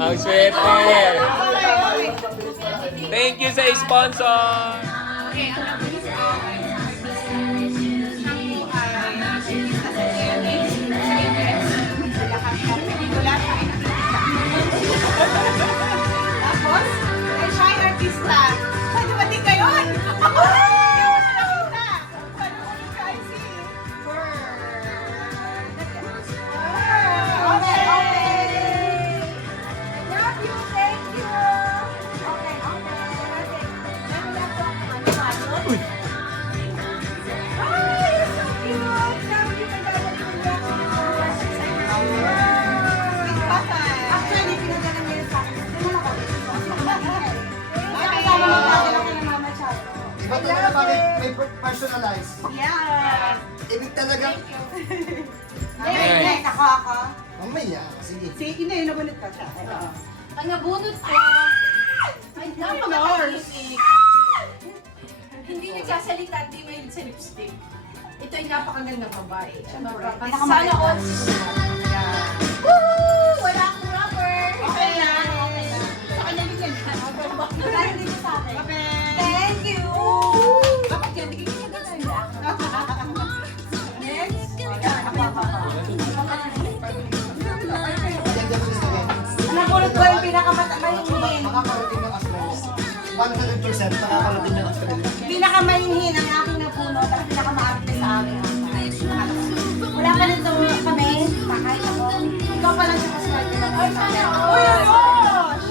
Ang swerte. Thank you sa sponsor. Tapos, ay siya yung artista. Pwede ba din kayo? Hindi ko siya nakita. Paano ko yung IC? Okay, okay. Love you, thank you. Okay, okay. Meron lang po ako ano. Uy! Ay, you're so cute. Sabi ko nagagaling ko actually, pinadala niya sa akin. Hindi mo ako. Kasama mo padala ko ng Mama Chat. Iba talaga bakit may personalize. Yeah. Ibig talaga. Next, ako. Mamaya, sige. Si Ina, yung nabunot ka siya. Ang nabunot ko, ay napakatahimik. Hindi nagsasalita, di may sa lipstick. Ito ay napakagandang babae. Sana all. Woo! Wala akong rubber. Okay na. Sa kanya bigyan ka. Dahil dito sa akin. Thank you. Bakit yan? Bigyan niya ganda. Next. Nabunot ko yung pinakamahinhin. Makakarating ng Australia. 100% makakarating ng Australia. Pinakamahinhin ang aking nabunot at pinakamaarte sa akin. Wala pa nito kami. Kahit ako. Ikaw pa lang siya kaswerte na ko. Uy, ang gosh!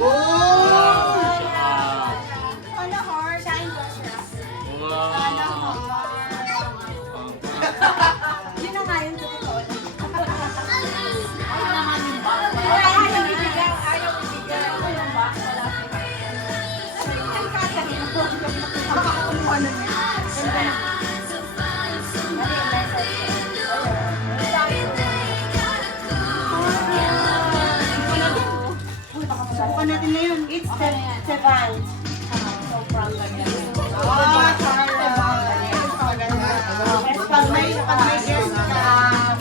Sana horse. Shine brush na. Sana horse. Yun na nga yung totoo. Ay naman yung box. Ayaw ibigay. Ayaw ibigay. Ako yung box. Wala pa yung ay, kakahin ako. Makakakumuha na niya. Ganda na. Mali, message. Subukan natin na yun. It's Sevan. Sobrang ganda. Pag may guest ka, Sevan.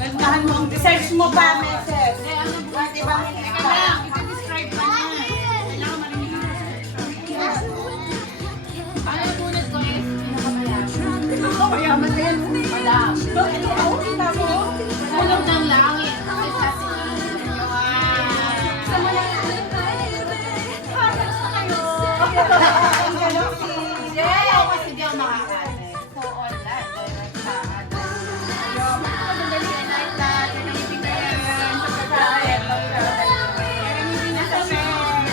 Gandahan mo ang research mo ba, Meses? Pwede ba may Ito-describe pa niya. Kailangan marinig ang research. Ang nabunot ko is pinakamayaman. mayaman na yan? Madam. Oo, kita mo. Tulog ng langit. Ay, sabi niya. Sa mga Halos na kayo. Galaxy. Hindi, kasi di ako makakain. So, online. Direct sa ano. Madali ang night na pinibigyan sa pagkain. Pero hindi na sa men.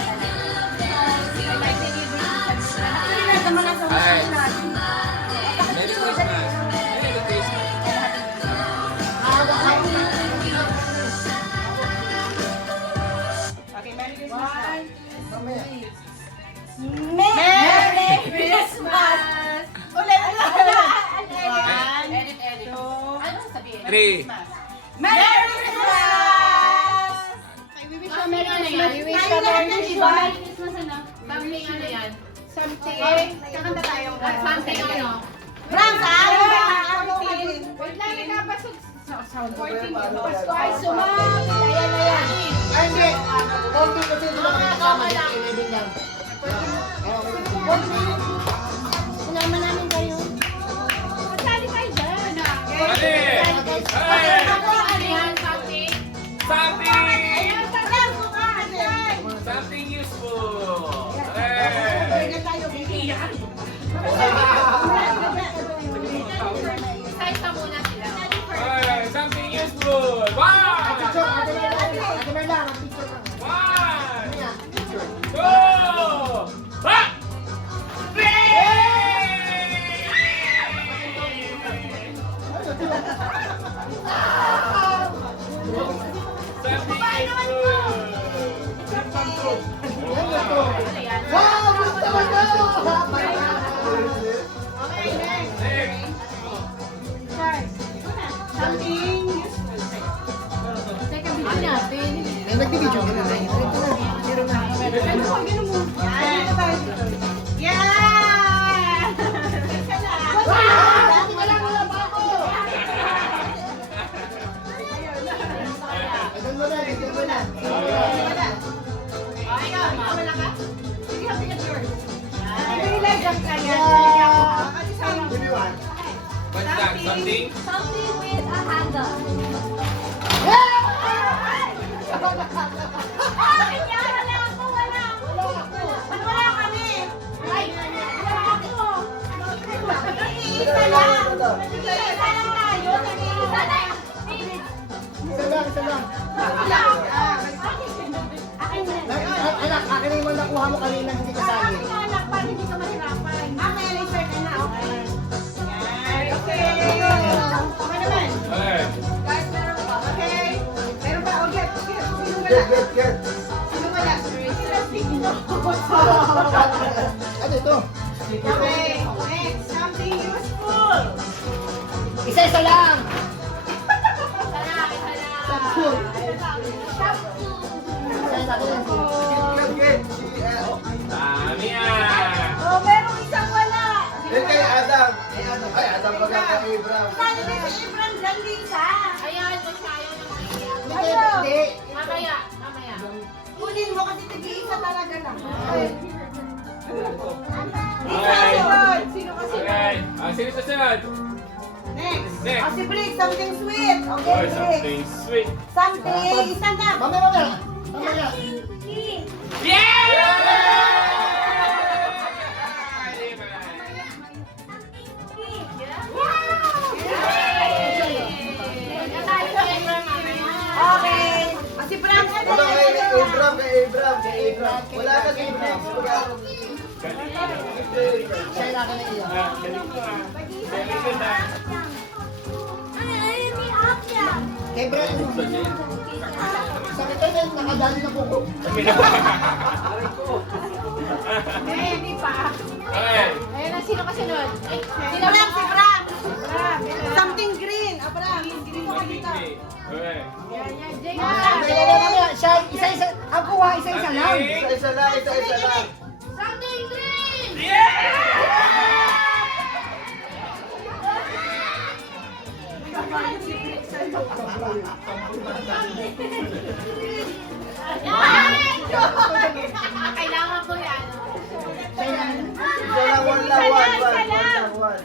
May delivery sa actually, nagdama na sa Ay. hospital natin. Merry Christmas. Merry Christmas. Okay, Merry Christmas. Mamaya. Merry Christmas! Ulit, Edit, edit. Ano sabihin? 3. Merry Christmas! Merry ano yan? Merry Christmas! Something ano yan? Something. Kakanta tayo. Something ano? Brams, ayaw ba? Wait lang, nagkapasok. Sound. 14. Ay, sumami. Ayan na yan. Ay, hindi. 40 kasi hindi naman kasama. 11 lang. Sinama namin kayo. Masali kayo dyan. Mali! Ay! Ano yan? Something? Something! Brams, mukha dyan. Something useful! Hey! Side pa muna sila. Hey! Something useful! Wow! Picture, Ate Merla, picture lang. 1, 2, ha! 3! Something? Something with a handle. Ay, wala ako, wala ako. Wala kami. Ay, wala ako. Isa lang. Isa lang tayo. Isa lang. Isa lang. Akin na. Anak, akin na yung mga nakuha mo kanina hindi kasali. Akin na, anak, para hindi ka mahirapan. May research na, okay. Okay. Okay naman. Okay. Guys, meron pa. Okay. Meron pa. Okay. Sino wala? Get. Sino wala? Sino speaking of? Ano ito? Okay. Next. Something useful. Isa lang. Shampoo. Get. Dami yan. Oh, merong isang wala. Kay Adam. Ay, Adam baga kay Abraham. Saan na si Ibram dyan din sa? Ayan, siya ayaw ng iiyak. Hindi. Mamaya. Kunin mo kasi nag-iisa talaga lang. Okay. Sino kasi? Okay. Sino susunod? Next. Next. Si Brick, something sweet. Okay, Oh, Brick. something sweet. Something. Isa na. Mamaya. Yeah! Okay. Si Bram, Ito kay Abraham. Wala ka kay Abraham. Siya lang na iyo. Galing ko ah. Galing ko na. Kay Abraham. Sabi ko na nakadali na po ko. Hindi pa. Okay. Ayan na, sino kasunod? Ay, Si Bram, si Bram. Something green. Bram, green mo ka dito. Okay. yan, Jay. Mamaya. Siya, isa-isa. Ang kuha, isa-isa lang. Isa lang. Something green! Kailangan ko yan. Isa lang, one.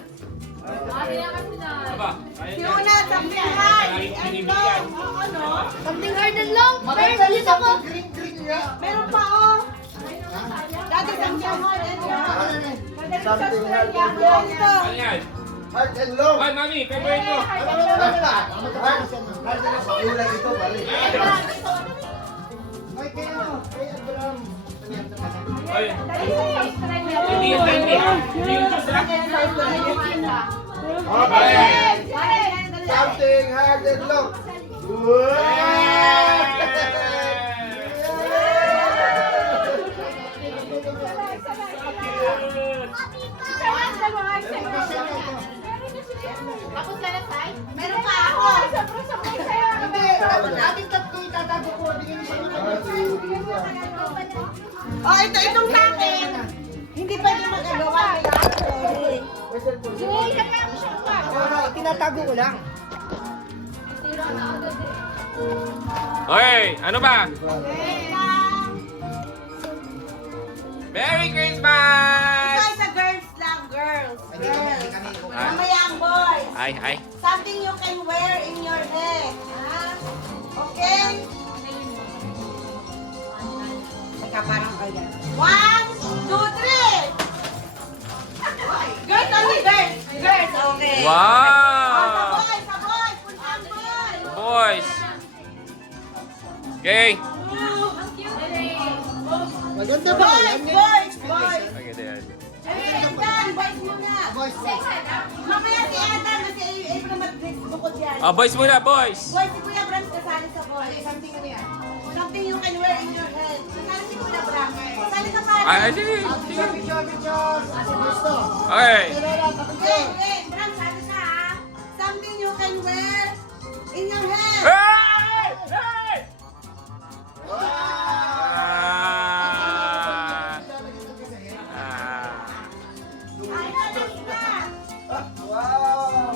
Aba. Si Una, something hard. Laging binibigyan. Ano? Something hard and long! Maganda yung something green nga. Meron pa, oh. Dati something hard and long. Something hard and long. Ano yan? Hard and long. Ay, mami, favorite mo. Ulan ito, balik. Ay, kay ano? Kay Abraham. Ay, hindi yung candy ha? Hindi yung juice ha? Okay. Something hard and long. Tapos ka na, Sai? Meron pa ako. Hindi, ating tatlo itatago ko. Bigyan niyo siya. Oh, itong sa akin. Hindi pwede magagawa. Tinatago ko lang. Okay, ano ba? Merry Christmas! Guys, sa girls lang, girls. Mamaya ang boys. Ay. Something you can wear in your head. Ha? Okay? Teka, parang kaya. 1, 2, 3! Girls only, girls. Girls, okay. Oh, sa Wow! boys, punta boys. Boys! Okay. Maganda ba? Boys. Maganda yan. Adam, boys muna. Boys. Mamaya si Adam at si April bukod yan. Boys muna, boys! Boys, si Kuya Bram kasali sa boys. Something ano yan? Something you can wear in your head. Kasali si Kuya Bram. Kasali ka pa. Sige. Picture. Kasi gusto. Okay. Okay, Bram, sabi ka ha. Something you can wear in your head. Hey! Hey! Ay, dali na. Wow.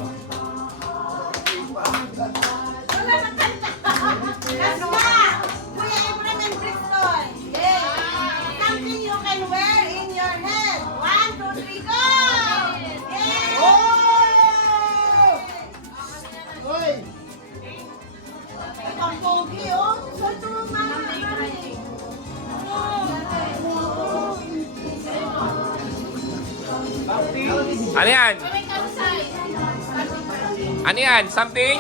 Wala na kanta. Last na. Kuya April and Brixton. Okay. Something you can wear in your head. 1, 2, 3, go! Yay! yan? Ano yan? Something?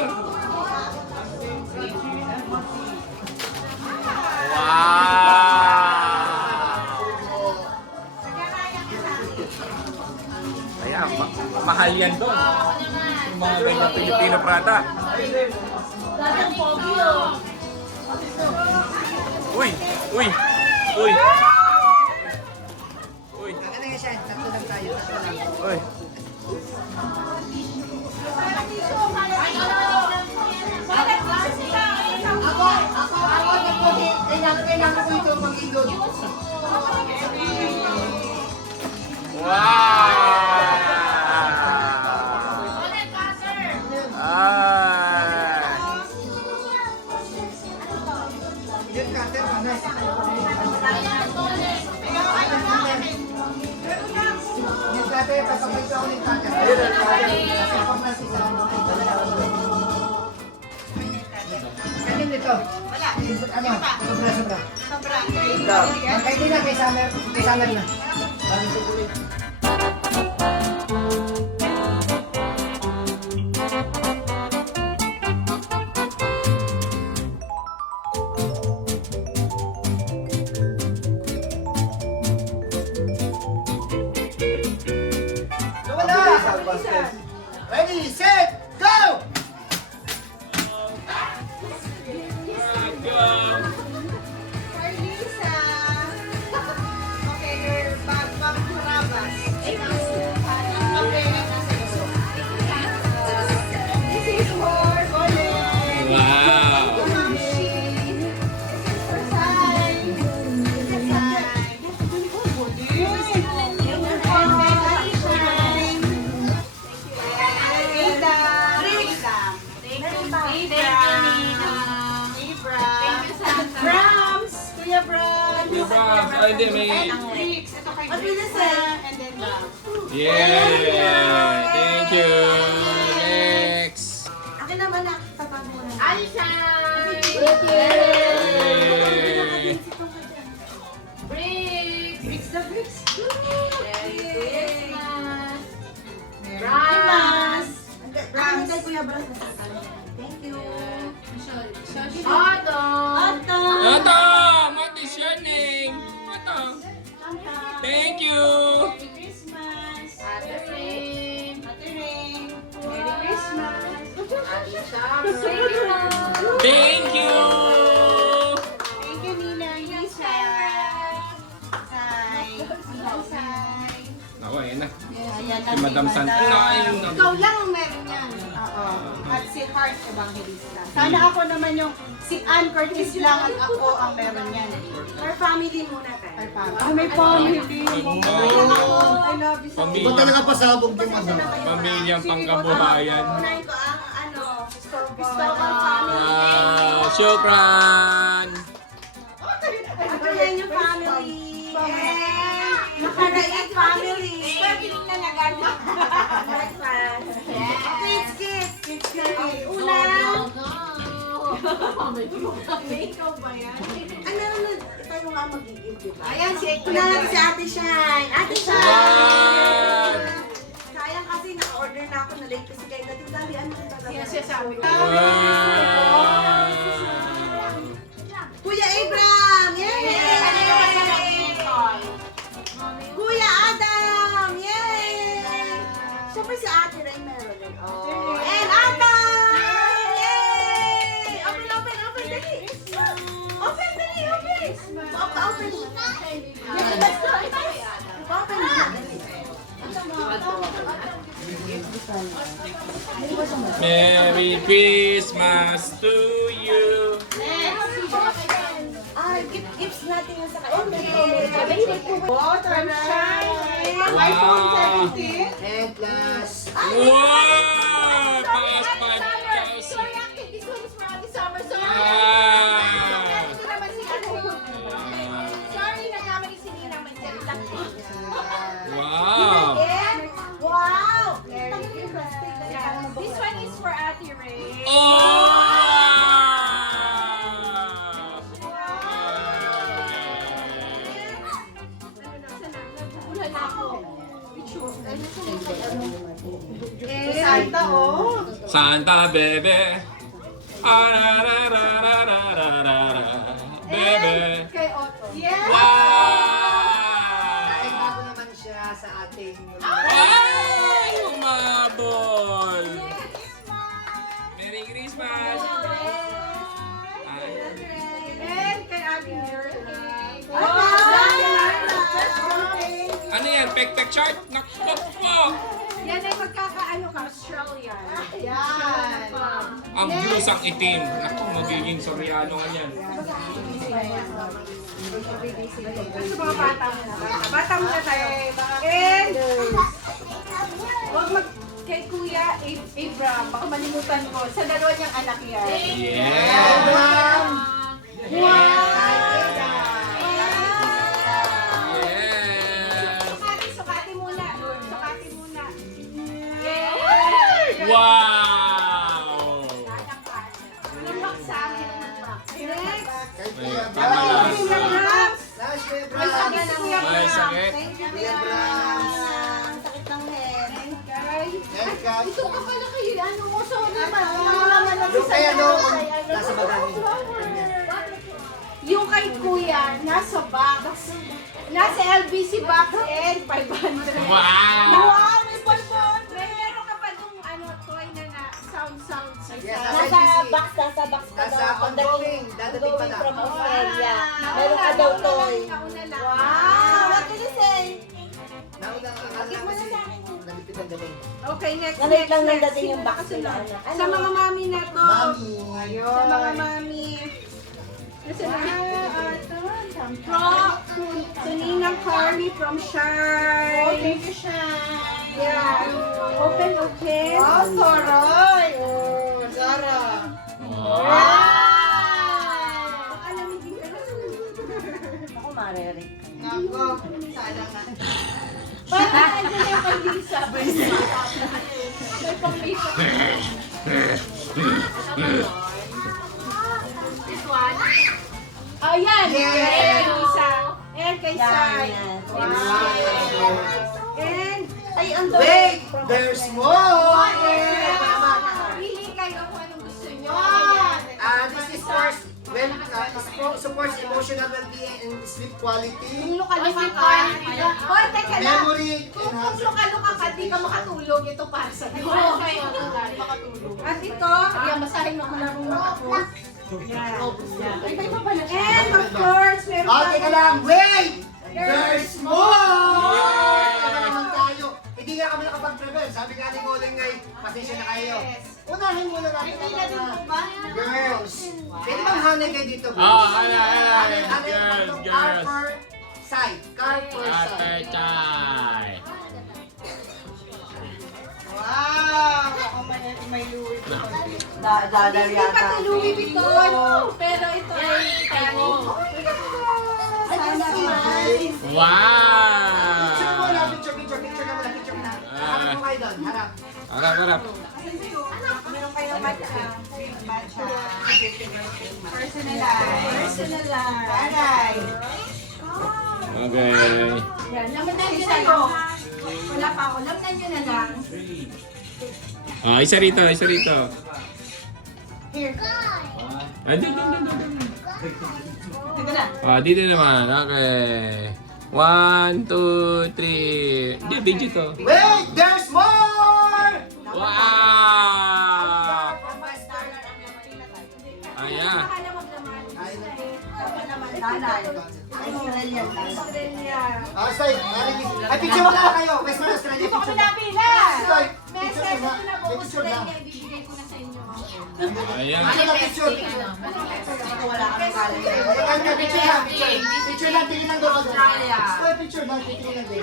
Wow! Ayan, mahal yan doon. Yung mga ganyan Pilipino prata. Uy! Uy! Uy! Uy! Ano nga siya? Tatlo lang tayo. Uy! Kailangan ko ito mag-indot. Wow! Ay! Yan, cutter, manay. Yan, cutter, papakita ko ng cutter. Kasi pamasi sa ano. Kanin nito. Wala. Ano? Sobra. Kaya din na kay Summer na. Ready, set, go! Carlisa. Okay, your bag Harabas. Okay, this is for Golden. Wow! Mamshi. This is for Sai. This is Sai. Brahms, Kuya Brahms. Kuya Brahms. Ay, hindi, may- And Briggs. Ito kay At Briggs. Vincent. And then Brahms. Yeah! Thank you! Next! Akin naman na. Tatag mo na. Alisha. Yay! Briggs. Briggs the Briggs. Brahms. Brahms. Brahms. Kuya Brahms. Thank you. Autumn. Atom! What is your name? Atom! Thank you! Merry Christmas. Ate Rain. Ate Rain. Merry Christmas. Ate Summer. Thank you! Thank you, Nina. Lisa. Sai. Sai. Ako, ayan na. Ayan Si Madam Santina. Ayun na. Ikaw lang ang meron yan. Oo. At si Heart Evangelista. Sana ako naman yung si Ann Curtis lang at ako ang meron yan. Our family muna tayo. Ay, papa. Ah, may family. I love you so much. Iba talaga pasabog yung ano. Pamilyang pangkabuhayan. Unahin ko ang ano, Cristobal family. Wow! Shukran! Ako yan yung family. Nakaraig family. Pwede na nagano. Breakfast. Okay, it's kids. Okay, Ulam. Ikaw ba yan? Ano, tayo nga mag-i-give, diba? Ayan, si Una natin si Ate Shine. Ate Shine! Wow! Sayang kasi naka-order na ako na late kasi kayo natin dali. Ano yung tagal? Yan siya sabi ko. Wow! Kuya Abraham! Yay! Kuya Adam! Yay! Siyempre si Ate Ray meron yun. Oh. And Adam! Yay! Open, open, open! Dali! Open, dali! Open! Open! Open mo na, dali. Merry Christmas to you! Gifts natin yung sa kanya. Water shine. iPhone 17. And plus, Wow! Pass 5,000! This one is for Ate Summer. Ah! Ito naman si Ate. Sorry, nagkamali si Nina. Wow! Wow! This one is for Ate Ray. Oh! Wala na ako. Santa, oh. Santa bebe. Bebe. Kay Otto. Yes! Dahil Wow! bago naman siya sa ating... Ay, umabol! Merry Christmas! Ay. And kay Abby Mirror. Ano yan? Pek-pek chart? Naku po! Yan ay magkakaano ka, Australian. Yan. Ang blusang itim. Naku, magiging Soriano nga yan. Sa mga bata mo na. Bata mo na tayo. And, huwag mag kay Kuya Abraham, baka malimutan ko. Sa dalawa niyang anak yan. Yeah! Yes! Sukati muna. Sukati muna. Wow! Lumbak sa akin. Next. Ay, tama lang. Last year, May sakit si Kuya May Bram. sakit. Thank you, Kuya Kuya Bram. Bram. Sakit ng head. Guys. Yan, guys. Ito ka pala kayo. Ano mo? Sorry naman. Ano naman ang Yung kaya isa no, na- nasa madami. Yung kay Kuya, nasa box. Nasa LBC box and 500. Wow! Wow! May bonbon! May meron ka pa nung ano, toy na sound. Yes, Nasa box ka Nasa daw. ongoing, dadating pa na. From Australia. Meron ka daw toy. Nauna lang. Wow! What can you say? Nauna ang akala kasi nalipit ang galing. Okay, next. Nalit lang next. nang dating yung Sino box nakasunod? nila. Sa mga mami na to. Mami. Sa mga mami. To Ninang Carly from Shine. Oh, thank you, Shine. Yeah. Open. Wow, Soroy. Oh, Zara. Baka lamigin ka na. Ako marere. Nako, sana nga. Parang andyan yung kay Lisa. May pang Lisa. This one? Oh, yan! Yes! Kay Lisa. And kay Sai. Yan. And, Ay, ang Wait! There's more! pili kayo kung anong gusto nyo. This is supports emotional well-being and sleep quality, Luka-luka ka. Hoy, teka lang. memory, Kung enhancement. luka-luka ka, di ka makatulog. Ito para sa iyo. At ito, yan, basahin mo kung lang ako. Yan. Ay, may pa pala. And of course, meron Oh, pa. teka lang, wait! There's more! Ano naman tayo? Hindi nga kami nakapag-prepare. Sabi nga ni Moleng ngay, pasensya na kayo. Unahin muna natin ang mga girls. Pwede bang hanay kayo dito? Hanay Girls, Car girls. per side. Car per Ate side. Chay. Wow! Ako may Louis Vuitton. Dadal Hindi pa yata. ito Louis Vuitton. Pero ito ay kani. Sana Okay. man. Wow! Picture mo na, picture na muna, picture na. Harap mo kayo doon, harap. Harap. Meron kayong matcha. Personalize. Aray. Okay. Yan, lamnan nyo na yun. Wala pa ako. Lamnan nyo na lang. Ah, isa rito. Here. Dito. Teka na. Ah, dito naman. Okay. 1, 2, 3. Hindi, video to. Wait! There's more! Wow! Ayan. Akala mo naman. Dapat naman. Australia. Australia. Say, ay, picture mo na kayo. Western Australia, Hindi ko picture kami na. napila. Say, Message picture ko na. na po Picture na. Australia. Ibibigay ko na sa inyo. Ayan. Ano na picture? Wala kang kala. Ay, picture na, picture. Picture na, tingin lang doon. Australia. Ay, picture na, tingin lang doon.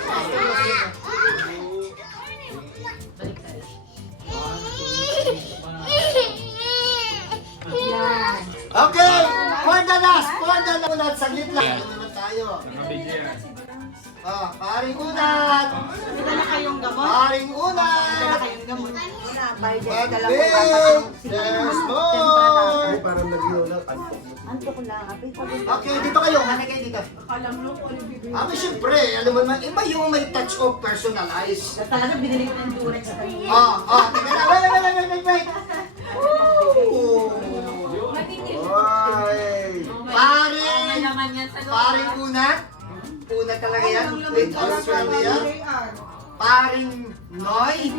Yan. Okay, for the last. Saglit lang. Ano na tayo? Nakabidyo yan. Paring unat. Dala kayong gamot? Paring Dala unat. kayong Wala, budget ka lang kung Big! kapag There's tempra more! dapat. Parang nag-yun. Antok. Antok lang. Apay pa din. Okay, dito kayo. Hanay kayo dito. Siyempre, alam mo naman, iba yung may touch of personalize. Talaga binili ko ng Durex sa kanya. Tingnan na. Wait. Paring unat. Unat talaga yan. With Australia. Paring Noy.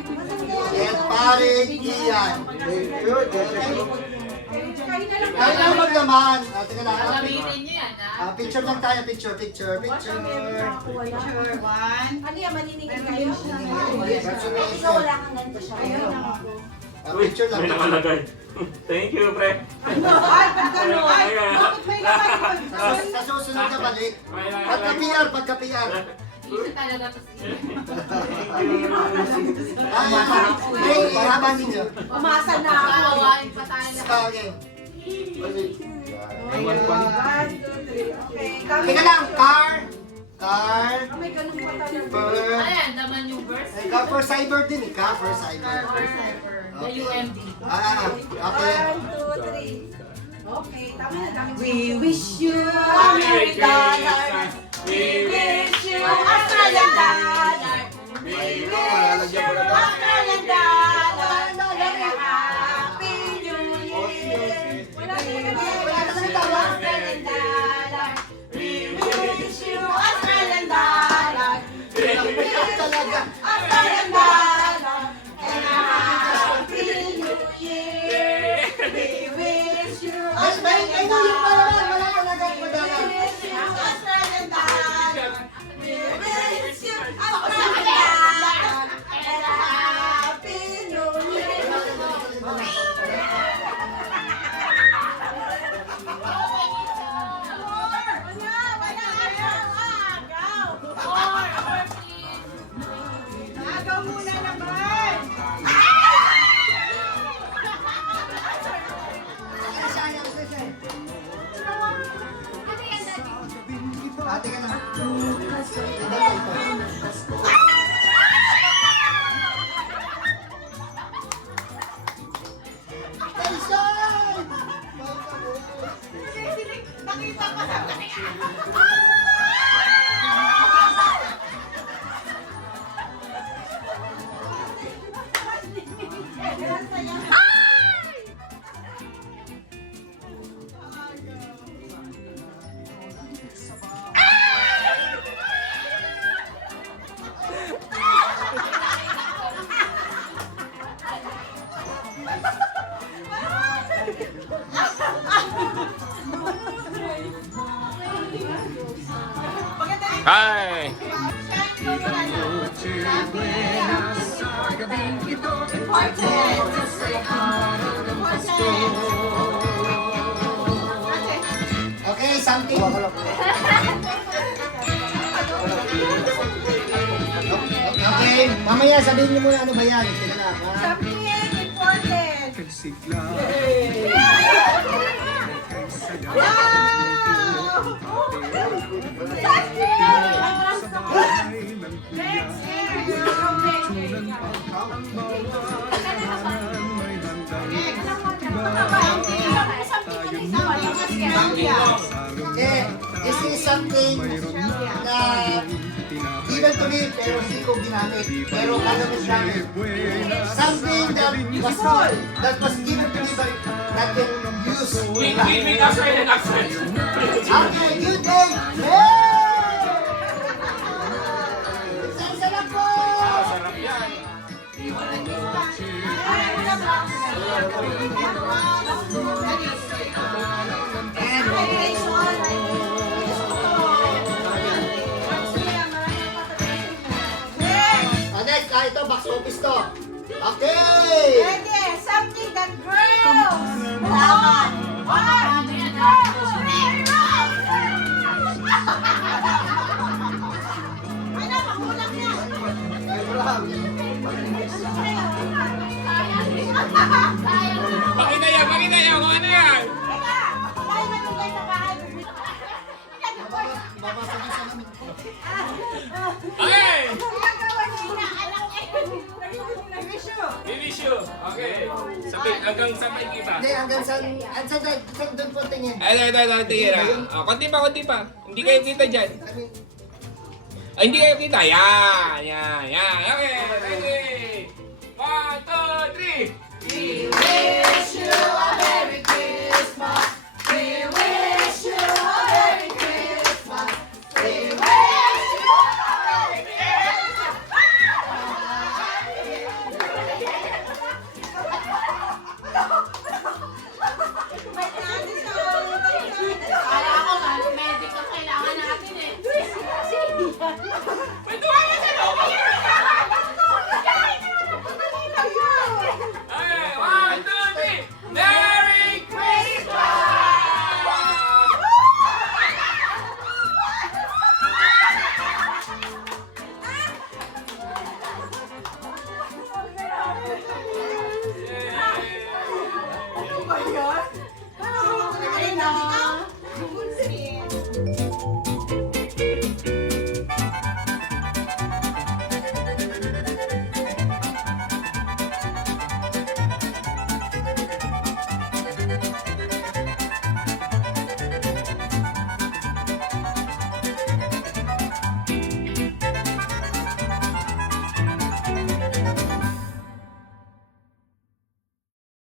And paring Ian. Kaya lang maglaman. Tingnan na. Picture lang tayo. Picture. Ano yan, maniningin kayo? Ikaw wala kang ganito siya. Picture lang. May nakalagay. Thank you, pre. Ay, pag gano'n. Bakit may naman yun? Sa susunod na balik. May nakalagay. Pagka-PR. Habang ninyo. Umasa na ako. Okay. One, two, three. Okay. Kami. Teka lang, car. May ganun pa talaga. For cyber din eh, ka for cyber. The UMD. Okay. 1, 2, 3. Okay, tama na dami. We wish you Merry $100. Christmas. We wish you Australian dollar. We wish you Australian dollar. Happy New Year. Wala talaga Wala naman tawa. Australian dollar. We wish you Australian dollar. Talaga. Australian dollar. And a happy New Year. We wish you Australian dollar. Wala talaga madala. We wish you Australian dollar. We wish you Australian dollar. And a happy New Year. Agaw muna naman. Ate ka na. Nakita ko sa Hi! Okay, something. Okay, mamaya sabihin niyo muna ano ba yan. Teka lang, ha? Something important. Okay, this is something na given to me pero hindi ko ginamit. Pero kagamis namin. Something that was given to me but not yet used. With Australian accent. Okay, good day! Hey! Isang sarap po! Sarap yan. Next, ito, box office to. Okay! Pwede, something that grows. One, two, three, roll! Ay, napakulang niya. Pakita yan kung ano yan. Teka, tayo magbigay sa bahay. Okay! Ginagawa niya, anak eh. Nag-wish you. wish you. Okay. Sabay, hanggang sabay kita. Hindi, hanggang saan doon po tingin. Ito, tingin na. Konti pa. Hindi kayo kita dyan. Ay, hindi kayo kita. Yan. Okay, ready. 1, 2, 3.